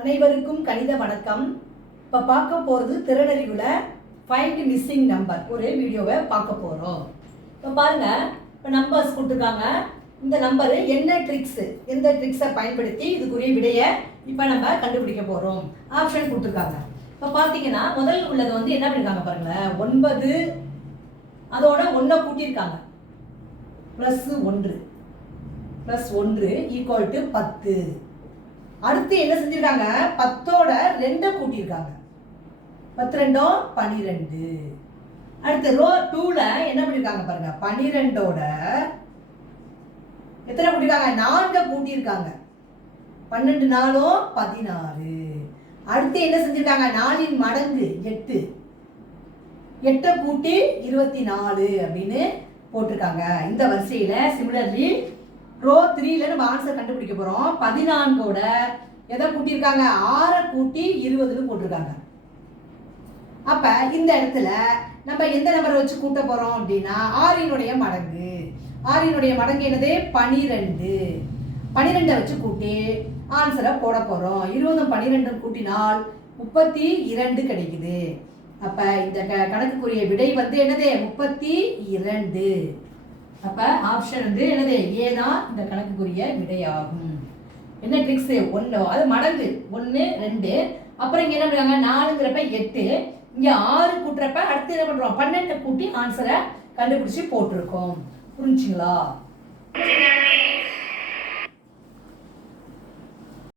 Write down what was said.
அனைவருக்கும் கணித வணக்கம். இப்போ பார்க்க போகிறது திறனறிவுல ஃபைண்ட் மிஸ்ஸிங் நம்பர் ஒரு வீடியோவை பார்க்க போகிறோம். இப்போ பாருங்கள், இப்போ நம்பர்ஸ் கொடுத்துருக்காங்க. இந்த நம்பரு என்ன ட்ரிக்ஸு, எந்த ட்ரிக்ஸை பயன்படுத்தி இதுக்குரிய விடையை இப்போ நம்ம கண்டுபிடிக்க போகிறோம். ஆப்ஷன் கொடுத்துருக்காங்க. இப்போ பார்த்தீங்கன்னா முதல் உள்ளது வந்து என்ன பண்ணியிருக்காங்க பாருங்களேன், 9 அதோட 1 கூட்டியிருக்காங்க, +1 +1 = 10. அடுத்து என்ன செஞ்சிருக்காங்க, 10ஓட 2 கூட்டியிருக்காங்க, 10 2 12. அடுத்து ரோ 2ல என்ன பண்ணிருக்காங்க பாருங்க, 12ஓட எத்தனை கூட்டியிருக்காங்க, 4 கூட்டியிருக்காங்க, 12 4 16. அடுத்து என்ன செஞ்சிருக்காங்க, 4 மடங்கு 8, 8 கூட்டி 24 அப்படின்னு போட்டிருக்காங்க. இந்த வரிசையில சிமிலர்லி ரோ 3ல நம்ம ஆன்சர் கண்டுபிடிக்க போறோம். 14ஓட எதை கூட்டியிருக்காங்க, 6 கூட்டி 20ன்னு போட்டிருக்காங்க. அப்ப இந்த இடத்துல நம்ம எந்த நம்பரை வச்சு கூட்ட போறோம் அப்படின்னா 6னுடைய மடங்கு. 6னுடைய மடங்கு என்னது, 12. 12 வச்சு கூட்டி ஆன்சரை போட போறோம். 20 12 கூட்டினால் 32 கிடைக்குது. அப்ப இந்த கணக்குக்குரிய விடை வந்து என்னது, 32. அப்ப ஆப்ஷன் வந்து என்னது, ஏ தான் இந்த கணக்குக்குரிய விடையாகும். என்ன ட்ரிக்ஸ், 1 அது மடங்கு 1 2, அப்புறம் இங்க என்ன பண்றாங்க, 4ங்கிறப்ப 8, இங்க 6 கூட்டுறப்ப அடுத்து என்ன பண்றோம், 12 கூட்டி ஆன்சரை கண்டுபிடிச்சு போட்டிருக்கோம். புரிஞ்சுங்களா?